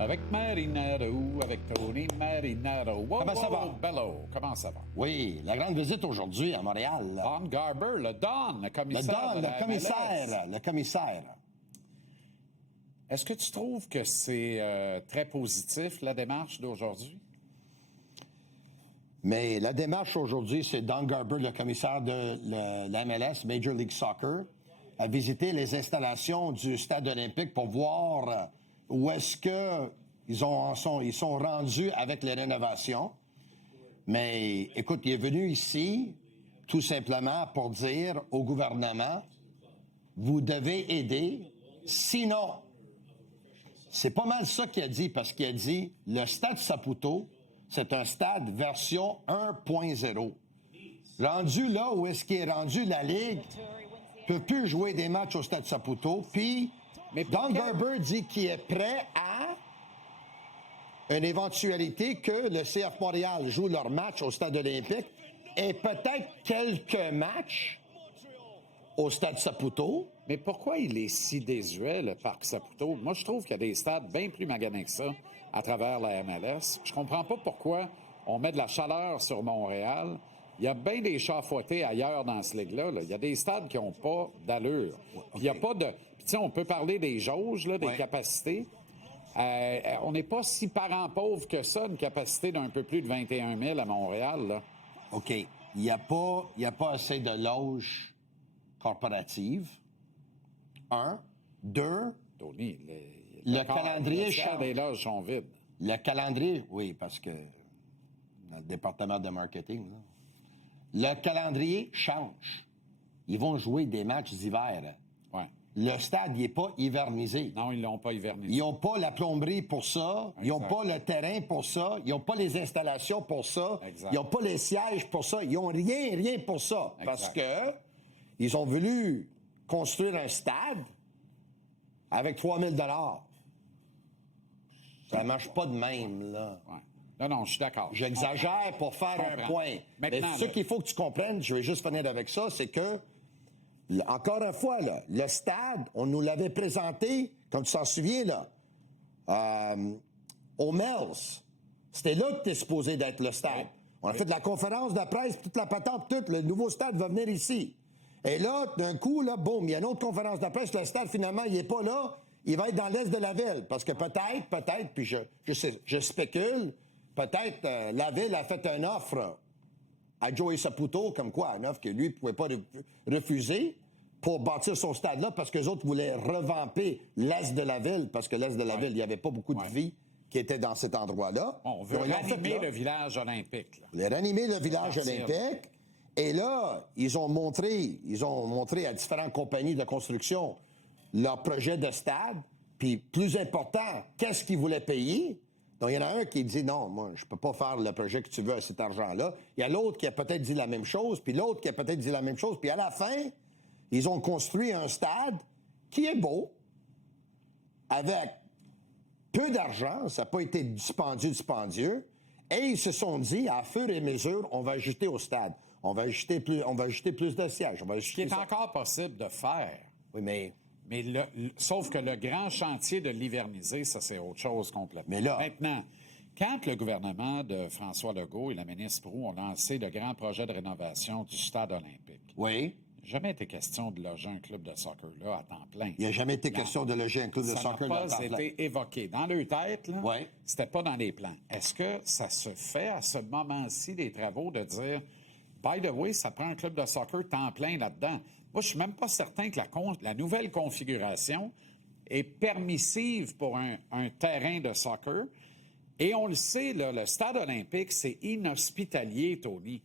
Avec Marinaro, avec Tony Marinaro. Wow, Comment ça va? Bello, comment ça va? Oui, la grande visite aujourd'hui à Montréal. Don Garber, le Don, le commissaire. Le commissaire. Est-ce que tu trouves que c'est très positif, la démarche d'aujourd'hui? Mais la démarche aujourd'hui, c'est Don Garber, le commissaire de la MLS, Major League Soccer, a visité les installations du Stade olympique pour voir où est-ce que ils sont rendus avec les rénovations. Mais écoute, il est venu ici tout simplement pour dire au gouvernement, vous devez aider, sinon, c'est pas mal ça qu'il a dit, parce qu'il a dit, le Stade Saputo, c'est un stade version 1.0. Rendu là où est-ce qu'il est rendu, la Ligue peut plus jouer des matchs au Stade Saputo, puis Don Garber dit qu'il est prêt à une éventualité que le CF Montréal joue leur match au Stade olympique et peut-être quelques matchs au Stade Saputo. Mais pourquoi il est si désuet, le Parc Saputo? Moi, je trouve qu'il y a des stades bien plus maganés que ça à travers la MLS. Je comprends pas pourquoi on met de la chaleur sur Montréal. Il y a bien des chats fouettés ailleurs dans ce ligue-là. Il y a des stades qui n'ont pas d'allure. Puis il n'y a pas de... Puis tu sais, on peut parler des jauges, là, des capacités. On n'est pas si parent pauvre que ça, une capacité d'un peu plus de 21 000 à Montréal, là. OK. Il n'y a pas assez de loges corporatives. Un. Deux. Tony, le calendrier change. Les loges sont vides. Le calendrier, oui, parce que dans le département de marketing, là, le calendrier change. Ils vont jouer des matchs d'hiver. Ouais. Le stade, il n'est pas hivernisé. Non, ils l'ont pas hivernisé. Ils n'ont pas la plomberie pour ça. Exact. Ils n'ont pas le terrain pour ça. Ils n'ont pas les installations pour ça. Exact. Ils n'ont pas les sièges pour ça. Ils n'ont rien pour ça. Exact. Parce que ils ont voulu construire un stade avec 3 000 $. Ça ne marche pas de même, là. Ouais. Non, je suis d'accord. J'exagère pour faire un point. Maintenant, mais ce qu'il faut que tu comprennes, je vais juste finir avec ça, c'est que, encore une fois, là, le stade, on nous l'avait présenté, comme tu t'en souviens, là, au Mills. C'était là que tu es supposé d'être le stade. On a fait de la conférence de presse, toute la patente, tout. Le nouveau stade va venir ici. Et là, d'un coup, là, boum, il y a une autre conférence de presse. Le stade, finalement, il n'est pas là. Il va être dans l'est de la ville. Parce que peut-être, puis je spécule, peut-être la ville a fait une offre à Joey Saputo, comme quoi, une offre que lui ne pouvait pas refuser pour bâtir son stade-là, parce que les autres voulaient revamper l'est de la ville, parce que l'est de la ville, il n'y avait pas beaucoup de vie qui était dans cet endroit-là. On veut ranimer le village olympique. Là. On voulait ranimer le village olympique. Et là, ils ont montré à différentes compagnies de construction leur projet de stade. Puis, plus important, qu'est-ce qu'ils voulaient payer? Donc, il y en a un qui dit, non, moi, je peux pas faire le projet que tu veux à cet argent-là. Il y a l'autre qui a peut-être dit la même chose, puis l'autre qui a peut-être dit la même chose. Puis, à la fin, ils ont construit un stade qui est beau, avec peu d'argent. Ça n'a pas été dispendieux. Et ils se sont dit, à fur et à mesure, on va ajouter au stade. On va ajouter plus de sièges. Ce qui est encore possible de faire. Oui, mais sauf que le grand chantier de l'hiverniser, ça, c'est autre chose complètement. Mais là, maintenant, quand le gouvernement de François Legault et la ministre Proulx ont lancé le grand projet de rénovation du Stade olympique, oui. Il n'a jamais été question de loger un club de soccer là à temps plein. Il n'a jamais été question de loger un club de soccer là à temps plein. Ça n'a pas été évoqué. Dans leur tête, là, c'était pas dans les plans. Est-ce que ça se fait à ce moment-ci des travaux de dire, by the way, ça prend un club de soccer temps plein là-dedans? Moi, je suis même pas certain que la nouvelle configuration est permissive pour un terrain de soccer. Et on le sait, là, le Stade olympique, c'est inhospitalier, Tony.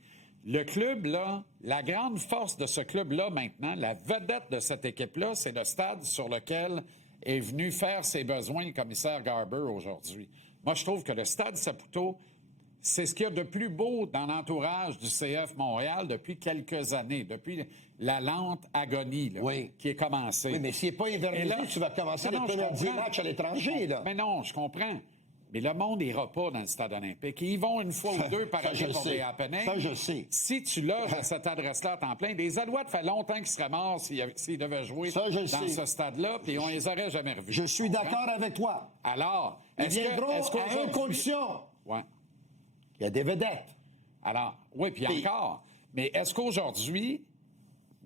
Le club, là, la grande force de ce club-là maintenant, la vedette de cette équipe-là, c'est le stade sur lequel est venu faire ses besoins le commissaire Garber aujourd'hui. Moi, je trouve que le Stade Saputo, c'est ce qu'il y a de plus beau dans l'entourage du CF Montréal depuis quelques années, depuis la lente agonie là, qui est commencée. Oui, mais s'il n'est pas hivernisé, tu vas commencer les premiers 10 matchs à l'étranger. Là. Mais non, je comprends. Mais le monde n'ira pas dans le stade olympique. Ils y vont une fois ou deux par Ça, année je pour sais. des happenings. Ça, je sais. Si tu loges à cette adresse-là à temps plein, des Alouettes, fait longtemps qu'ils seraient morts s'ils devaient jouer Ça, je dans sais. ce stade-là, puis on les aurait jamais revus. Je suis d'accord avec toi. Alors, Ils viendront à une qu'aujourd'hui- condition. Ouais. Il y a des vedettes. Alors, oui, puis encore. Mais est-ce qu'aujourd'hui,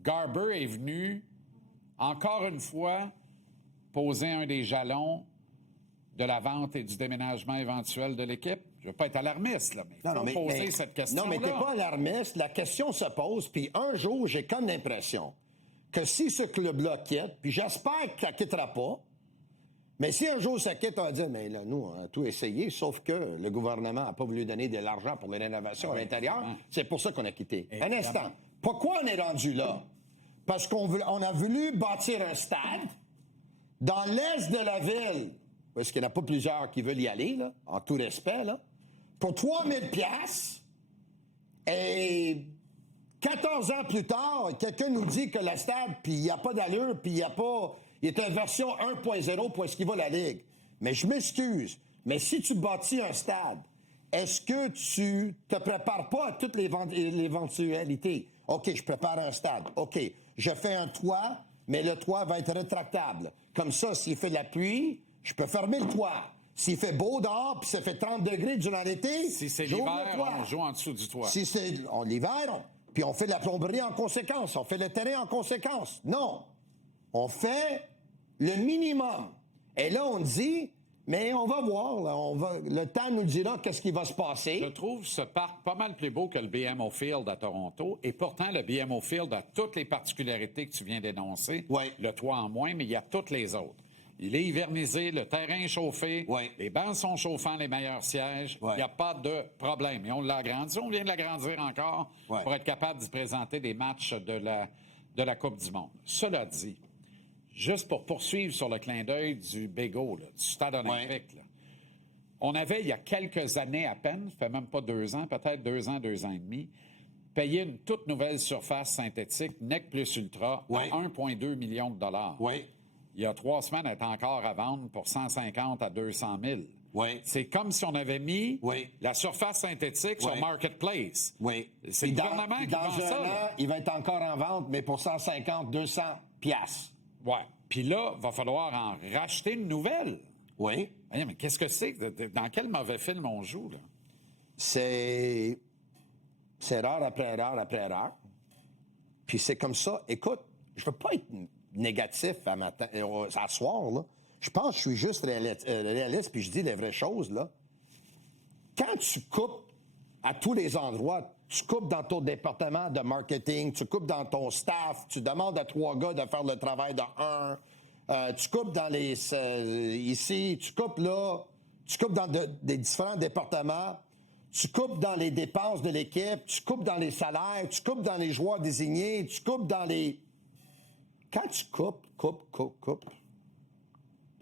Garber est venu, encore une fois, poser un des jalons de la vente et du déménagement éventuel de l'équipe? Je ne veux pas être alarmiste, là, mais il faut poser cette question-là. Non, mais t'es pas alarmiste. La question se pose, puis un jour, j'ai comme l'impression que si ce club-là quitte, puis j'espère qu'il ne quittera pas, mais si un jour ça quitte, on va dire, mais là, nous, on a tout essayé, sauf que le gouvernement n'a pas voulu donner de l'argent pour les rénovations à l'intérieur. C'est pour ça qu'on a quitté. Un instant. Pourquoi on est rendu là? Parce qu'on a voulu bâtir un stade dans l'est de la ville, parce qu'il n'y en a pas plusieurs qui veulent y aller, là, en tout respect, là, pour 3000 piastres. Et 14 ans plus tard, quelqu'un nous dit que le stade, puis il n'y a pas d'allure, puis il n'y a pas... Il est en version 1.0 pour ce qui va la Ligue. Mais je m'excuse, mais si tu bâtis un stade, est-ce que tu te prépares pas à toutes les éventualités? OK, je prépare un stade. OK, je fais un toit, mais le toit va être rétractable. Comme ça, s'il fait de la pluie, je peux fermer le toit. S'il fait beau dehors, puis ça fait 30 degrés durant l'été, Si c'est j'ouvre l'hiver, le toit. on joue en dessous du toit. Si c'est l'hiver, puis on fait de la plomberie en conséquence, on fait le terrain en conséquence. Non. On fait le minimum. Et là, on dit, mais on va voir, là, le temps nous dira qu'est-ce qui va se passer. Je trouve ce parc pas mal plus beau que le BMO Field à Toronto. Et pourtant, le BMO Field a toutes les particularités que tu viens d'énoncer. Ouais. Le toit en moins, mais il y a toutes les autres. Il est hivernisé, le terrain est chauffé, Ouais. les bancs sont chauffants, les meilleurs sièges. Ouais. Il n'y a pas de problème. Et on l'a agrandi. On vient de l'agrandir encore Ouais. pour être capable d'y présenter des matchs de la Coupe du Monde. Cela dit, juste pour poursuivre sur le clin d'œil du Bégo, là, du stade olympique, là, on avait, il y a quelques années à peine, ça fait même pas 2 ans, peut-être 2 ans et demi, payé une toute nouvelle surface synthétique, NEC plus Ultra, Ouais. à 1,2 million de dollars. Oui. Il y a 3 semaines, elle est encore à vendre pour 150 à 200 000. Oui. C'est comme si on avait mis Oui. la surface synthétique sur Oui. Marketplace. Oui. C'est le Puis gouvernement qui dans vend un ça. an, là. il va être encore en vente, mais pour 150, 200 piastres. Ouais. Puis là, il va falloir en racheter une nouvelle. Oui. Voyons, mais qu'est-ce que c'est? Dans quel mauvais film on joue, là? C'est erreur après erreur après erreur. Puis c'est comme ça. Écoute, je veux pas être négatif à soir, là. Je pense que je suis juste réaliste, puis je dis les vraies choses, là. Quand tu coupes à tous les endroits, tu coupes dans ton département de marketing, tu coupes dans ton staff, tu demandes à 3 gars de faire le travail de 1, tu coupes dans les... ici, tu coupes là, tu coupes dans des différents départements, tu coupes dans les dépenses de l'équipe, tu coupes dans les salaires, tu coupes dans les joueurs désignés, tu coupes dans les... Quand tu coupes,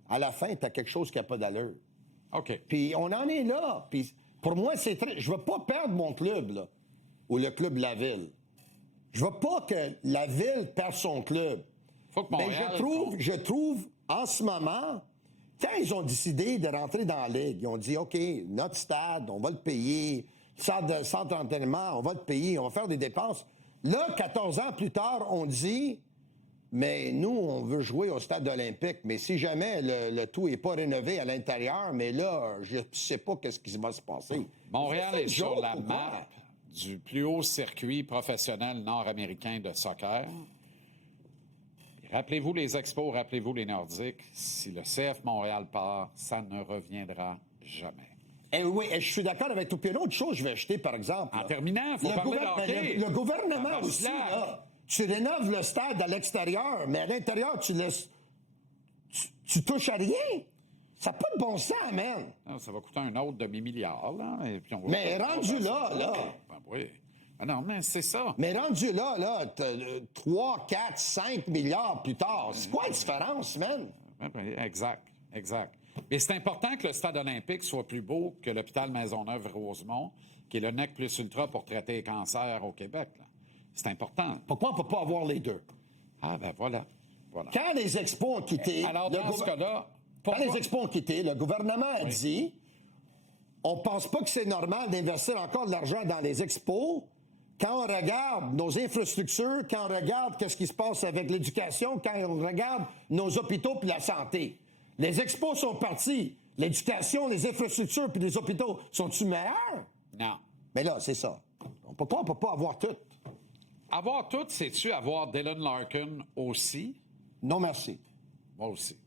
à la fin, tu as quelque chose qui n'a pas d'allure. OK. Puis on en est là. Puis pour moi, c'est très... Je veux pas perdre mon club, là, ou le club de la ville. Je veux pas que la ville perde son club. Faut que Mais Montréal... je trouve, en ce moment, quand ils ont décidé de rentrer dans la Ligue, ils ont dit, OK, notre stade, on va le payer. Le centre d'entraînement, on va le payer. On va faire des dépenses. Là, 14 ans plus tard, on dit... Mais nous, on veut jouer au stade olympique. Mais si jamais le tout n'est pas rénové à l'intérieur, mais là, je ne sais pas qu'est-ce qui va se passer. Montréal C'est est sur joke, la ou quoi? map du plus haut circuit professionnel nord-américain de soccer. Rappelez-vous les Expos, rappelez-vous les Nordiques. Si le CF Montréal part, ça ne reviendra jamais. Eh oui, je suis d'accord avec toi. Puis une autre chose, je vais acheter, par exemple. En là. terminant, il faut Le parler gouver- de hockey. le gouvernement Ah, aussi, Slack. là, tu rénoves le stade à l'extérieur, mais à l'intérieur, tu laisses... Tu touches à rien. Ça n'a pas de bon sens, man. Non, ça va coûter un autre demi-milliard, là. Et puis on va Mais faire- rendu on va faire là, ça. là. Ben oui. Ah non, mais c'est ça. Mais rendu là, 3, 4, 5 milliards plus tard, c'est quoi la différence, man? Exact, exact. Mais c'est important que le stade olympique soit plus beau que l'hôpital Maisonneuve-Rosemont, qui est le NEC plus ultra pour traiter les cancers au Québec, là. C'est important. Pourquoi on ne peut pas avoir les deux? Ah, ben voilà. Voilà. Quand les expos ont quitté... Alors, dans ce cas-là, Quand pourquoi... les expos ont quitté, le gouvernement a dit on pense pas que c'est normal d'investir encore de l'argent dans les expos quand on regarde nos infrastructures, quand on regarde qu'est-ce qui se passe avec l'éducation, quand on regarde nos hôpitaux puis la santé. Les expos sont partis. L'éducation, les infrastructures puis les hôpitaux, sont-ils meilleurs? Non. Mais là, c'est ça. On peut pas avoir tout. Avoir tout, c'est-tu avoir Dylan Larkin aussi? Non, merci. Moi aussi.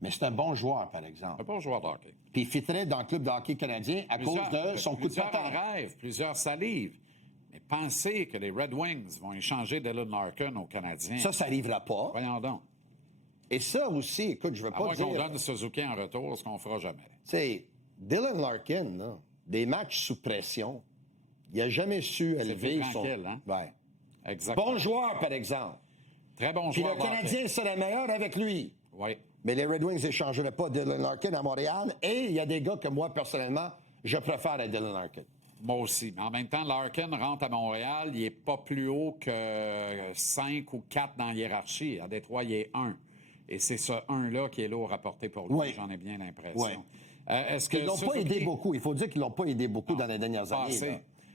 Mais c'est un bon joueur, par exemple. Un bon joueur de hockey. Puis il fitterait dans le club de hockey canadien à cause de son coup de Plusieurs patin. en rêvent, plusieurs salives. Mais pensez que les Red Wings vont échanger Dylan Larkin aux Canadiens. Ça n'arrivera pas. Voyons donc. Et ça aussi, écoute, je veux À pas moins qu'on dire... donne Suzuki en retour, ce qu'on fera jamais. Tu sais, Dylan Larkin, là, des matchs sous pression, il n'a jamais su élever plus son... tranquille, hein? Ouais. Exactement. Bon joueur, par exemple. Très bon Puis joueur le de hockey. Canadien serait meilleur avec lui. Oui. Mais les Red Wings n'échangeraient pas Dylan Larkin à Montréal. Et il y a des gars que moi, personnellement, je préfère à Dylan Larkin. Moi aussi. Mais en même temps, Larkin rentre à Montréal, il n'est pas plus haut que 5 ou 4 dans la hiérarchie. À Détroit, il est 1. Et c'est ce 1-là qui est lourd à porter pour lui, Oui. j'en ai bien l'impression. Oui. Est-ce que Ils l'ont pas Suzuki- aidé beaucoup. Il faut dire qu'ils l'ont pas aidé beaucoup dans les dernières pas années. assez. Là.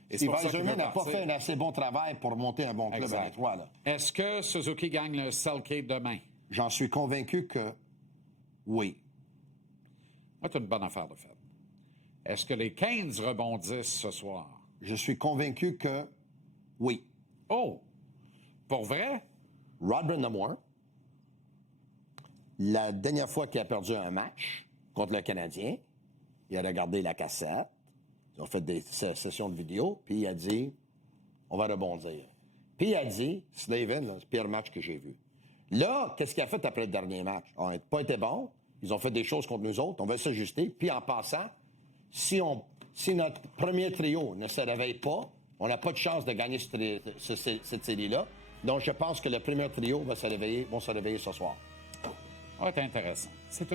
Et c'est Steve pour ça qu'il Yzerman veut n'a pas partir. fait un assez bon travail pour monter un bon club Exact. à Détroit. Là. Est-ce que Suzuki gagne le Selke demain? J'en suis convaincu que oui. Moi, c'est une bonne affaire de fait. Est-ce que les Canes rebondissent ce soir? Je suis convaincu que oui. Oh! Pour vrai? Rod Brind'Amour, la dernière fois qu'il a perdu un match contre le Canadien, il a regardé la cassette, ils ont fait des sessions de vidéo, puis il a dit on va rebondir. Puis il a dit Slavin, là, c'est le pire match que j'ai vu. Là, qu'est-ce qu'il a fait après le dernier match? On n'a pas été bon, ils ont fait des choses contre nous autres, on va s'ajuster, puis en passant, si notre premier trio ne se réveille pas, on n'a pas de chance de gagner cette série-là. Donc, je pense que le premier trio vont se réveiller ce soir. Ah, c'est intéressant. C'est